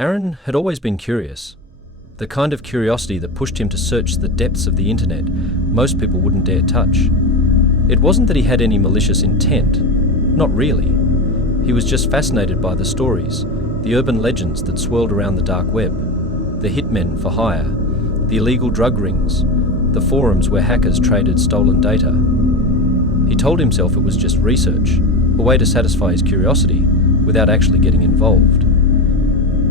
Aaron had always been curious. The kind of curiosity that pushed him to search the depths of the internet most people wouldn't dare touch. It wasn't that he had any malicious intent. Not really. He was just fascinated by the stories, the urban legends that swirled around the dark web, the hitmen for hire, the illegal drug rings, the forums where hackers traded stolen data. He told himself it was just research, a way to satisfy his curiosity without actually getting involved.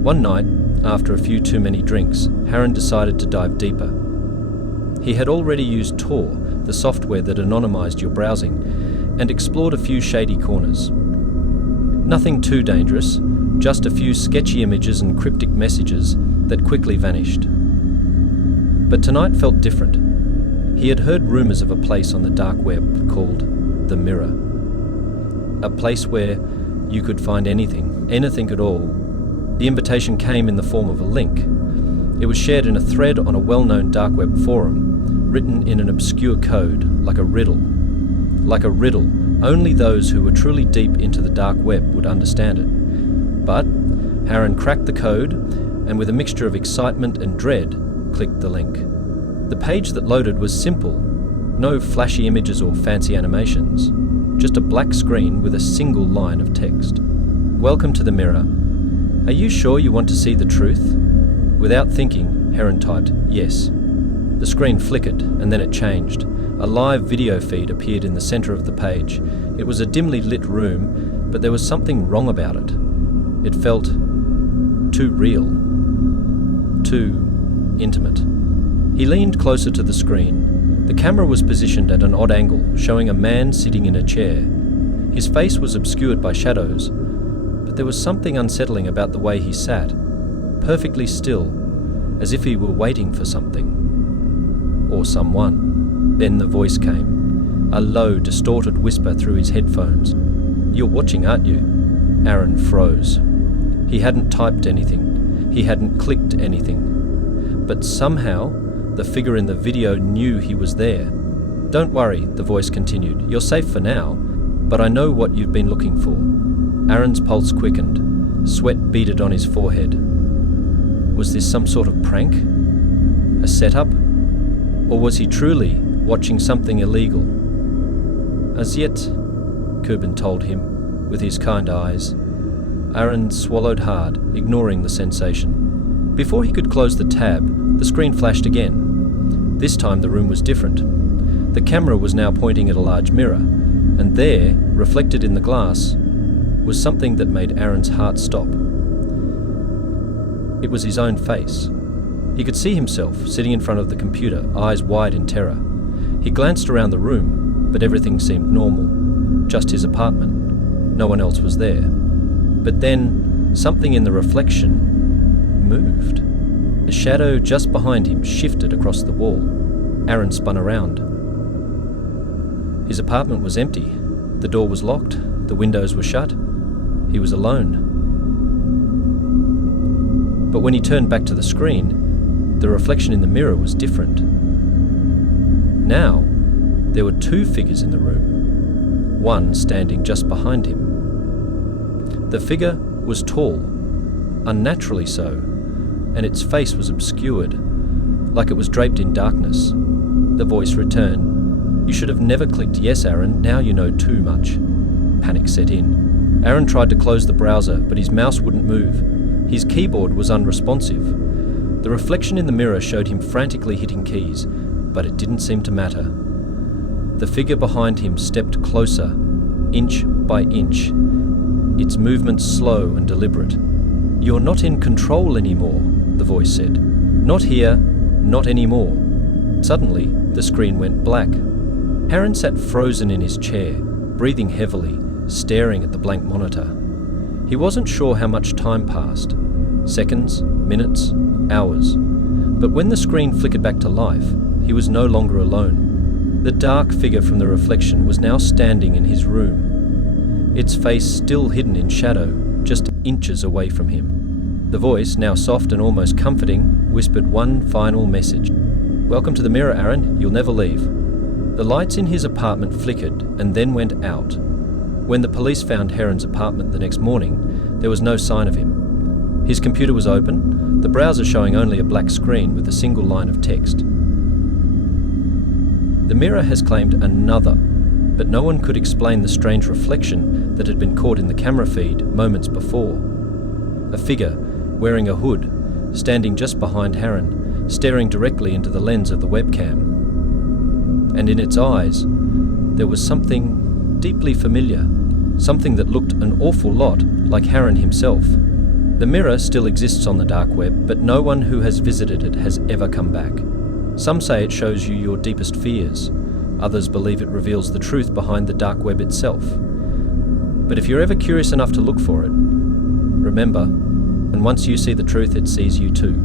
One night, after a few too many drinks, Aaron decided to dive deeper. He had already used Tor, the software that anonymized your browsing, and explored a few shady corners. Nothing too dangerous, just a few sketchy images and cryptic messages that quickly vanished. But tonight felt different. He had heard rumors of a place on the dark web called The Mirror. A place where you could find anything at all. The invitation came in the form of a link. It was shared in a thread on a well-known dark web forum, written in an obscure code, like a riddle. Like a riddle, only those who were truly deep into the dark web would understand it. But Aaron cracked the code, and with a mixture of excitement and dread, clicked the link. The page that loaded was simple. No flashy images or fancy animations. Just a black screen with a single line of text. Welcome to the Mirror. Are you sure you want to see the truth? Without thinking, Aaron typed yes. The screen flickered, and then it changed. A live video feed appeared in the center of the page. It was a dimly lit room, but there was something wrong about it. It felt too real, too intimate. He leaned closer to the screen. The camera was positioned at an odd angle, showing a man sitting in a chair. His face was obscured by shadows, but there was something unsettling about the way he sat, perfectly still, as if he were waiting for something. Or someone. Then the voice came, a low, distorted whisper through his headphones. "You're watching, aren't you?" Aaron froze. He hadn't typed anything. He hadn't clicked anything. But somehow, the figure in the video knew he was there. "Don't worry," the voice continued. "You're safe for now, but I know what you've been looking for." Aaron's pulse quickened. Sweat beaded on his forehead. Was this some sort of prank? A setup? Or was he truly watching something illegal? "As yet," Kuban told him, with his kind eyes. Aaron swallowed hard, ignoring the sensation. Before he could close the tab, the screen flashed again. This time the room was different. The camera was now pointing at a large mirror, and there, reflected in the glass, was something that made Aaron's heart stop. It was his own face. He could see himself sitting in front of the computer, eyes wide in terror. He glanced around the room, but everything seemed normal. Just his apartment. No one else was there. But then, something in the reflection moved. A shadow just behind him shifted across the wall. Aaron spun around. His apartment was empty. The door was locked. The windows were shut. He was alone. But when he turned back to the screen, the reflection in the mirror was different. Now, there were two figures in the room, one standing just behind him. The figure was tall, unnaturally so, and its face was obscured, like it was draped in darkness. The voice returned. "You should have never clicked yes, Aaron. Now you know too much." Panic set in. Aaron tried to close the browser, but his mouse wouldn't move. His keyboard was unresponsive. The reflection in the mirror showed him frantically hitting keys, but it didn't seem to matter. The figure behind him stepped closer, inch by inch, its movements slow and deliberate. "You're not in control anymore," the voice said. "Not here, not anymore." Suddenly, the screen went black. Aaron sat frozen in his chair, breathing heavily, staring at the blank monitor. He wasn't sure how much time passed. Seconds, minutes, hours. But when the screen flickered back to life, he was no longer alone. The dark figure from the reflection was now standing in his room, its face still hidden in shadow, just inches away from him. The voice, now soft and almost comforting, whispered one final message. "Welcome to the Mirror, Aaron. You'll never leave." The lights in his apartment flickered and then went out. When the police found Aaron's apartment the next morning, there was no sign of him. His computer was open, the browser showing only a black screen with a single line of text. The Mirror has claimed another, but no one could explain the strange reflection that had been caught in the camera feed moments before. A figure, wearing a hood, standing just behind Harren, staring directly into the lens of the webcam. And in its eyes, there was something deeply familiar, something that looked an awful lot like Harren himself. The Mirror still exists on the dark web, but no one who has visited it has ever come back. Some say it shows you your deepest fears. Others believe it reveals the truth behind the dark web itself. But if you're ever curious enough to look for it, remember, and once you see the truth, it sees you too.